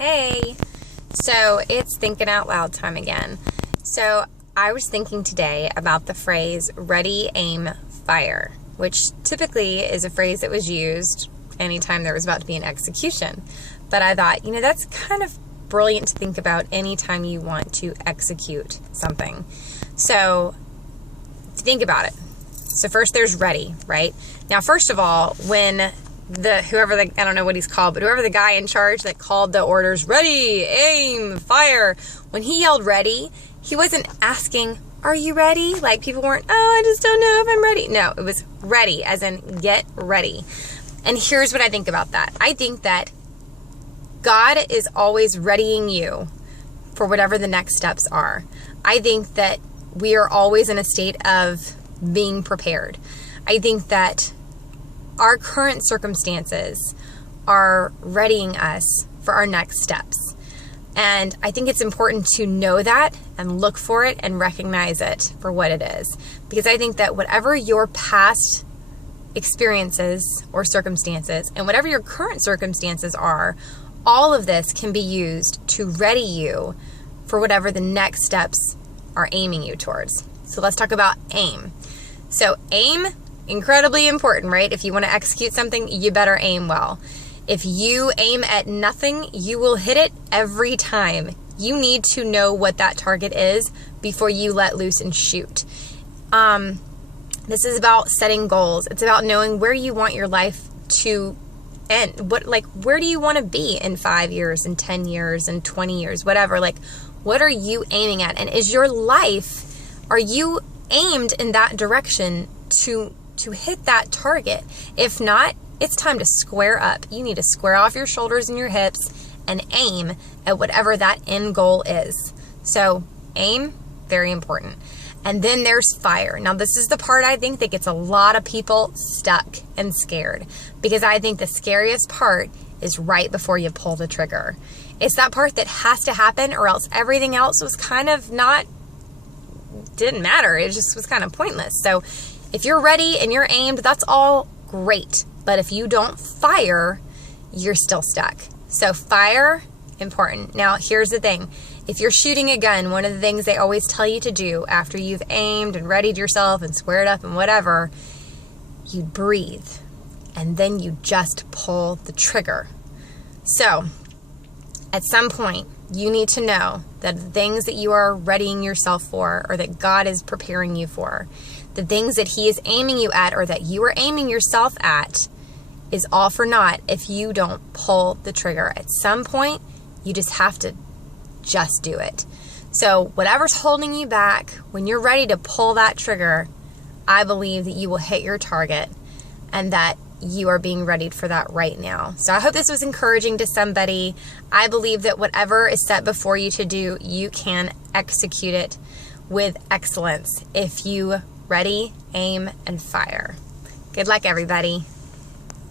Hey, so it's thinking out loud time again. So I was thinking today about the phrase ready, aim, fire, which typically is a phrase that was used anytime there was about to be an execution. But I thought, that's kind of brilliant to think about anytime you want to execute something. So think about it. So first there's ready, right? Now, first of all, when I don't know what he's called, but whoever the guy in charge that called the orders, ready, aim, fire, when he yelled ready, he wasn't asking, are you ready? Like people weren't, I just don't know if I'm ready. No, it was ready, as in get ready. And here's what I think about that. I think that God is always readying you for whatever the next steps are. I think that we are always in a state of being prepared. I think that our current circumstances are readying us for our next steps. And I think it's important to know that and look for it and recognize it for what it is. Because I think that whatever your past experiences or circumstances and whatever your current circumstances are, all of this can be used to ready you for whatever the next steps are aiming you towards. So let's talk about aim. So aim, incredibly important, right? If you want to execute something, you better aim well. If you aim at nothing, you will hit it every time. You need to know what that target is before you let loose and shoot. This is about setting goals. It's about knowing where you want your life to end. Where do you want to be in 5 years, in 10 years, in 20 years, whatever? What are you aiming at? And is your life, are you aimed in that direction to hit that target? If not, it's time to square up. You need to square off your shoulders and your hips and aim at whatever that end goal is. So aim, very important. And then there's fire. Now this is the part I think that gets a lot of people stuck and scared, because I think the scariest part is right before you pull the trigger. It's that part that has to happen, or else everything else was kind of didn't matter. It just was kind of pointless. So if you're ready and you're aimed, that's all great. But if you don't fire, you're still stuck. So fire, important. Now, here's the thing. If you're shooting a gun, one of the things they always tell you to do after you've aimed and readied yourself and squared up and whatever, you breathe. And then you just pull the trigger. So at some point, you need to know that the things that you are readying yourself for, or that God is preparing you for, the things that He is aiming you at, or that you are aiming yourself at, is all for naught if you don't pull the trigger. At some point, you just have to just do it. So whatever's holding you back, when you're ready to pull that trigger, I believe that you will hit your target and that you are being readied for that right now. So I hope this was encouraging to somebody. I believe that whatever is set before you to do, you can execute it with excellence if you ready, aim, and fire. Good luck, everybody.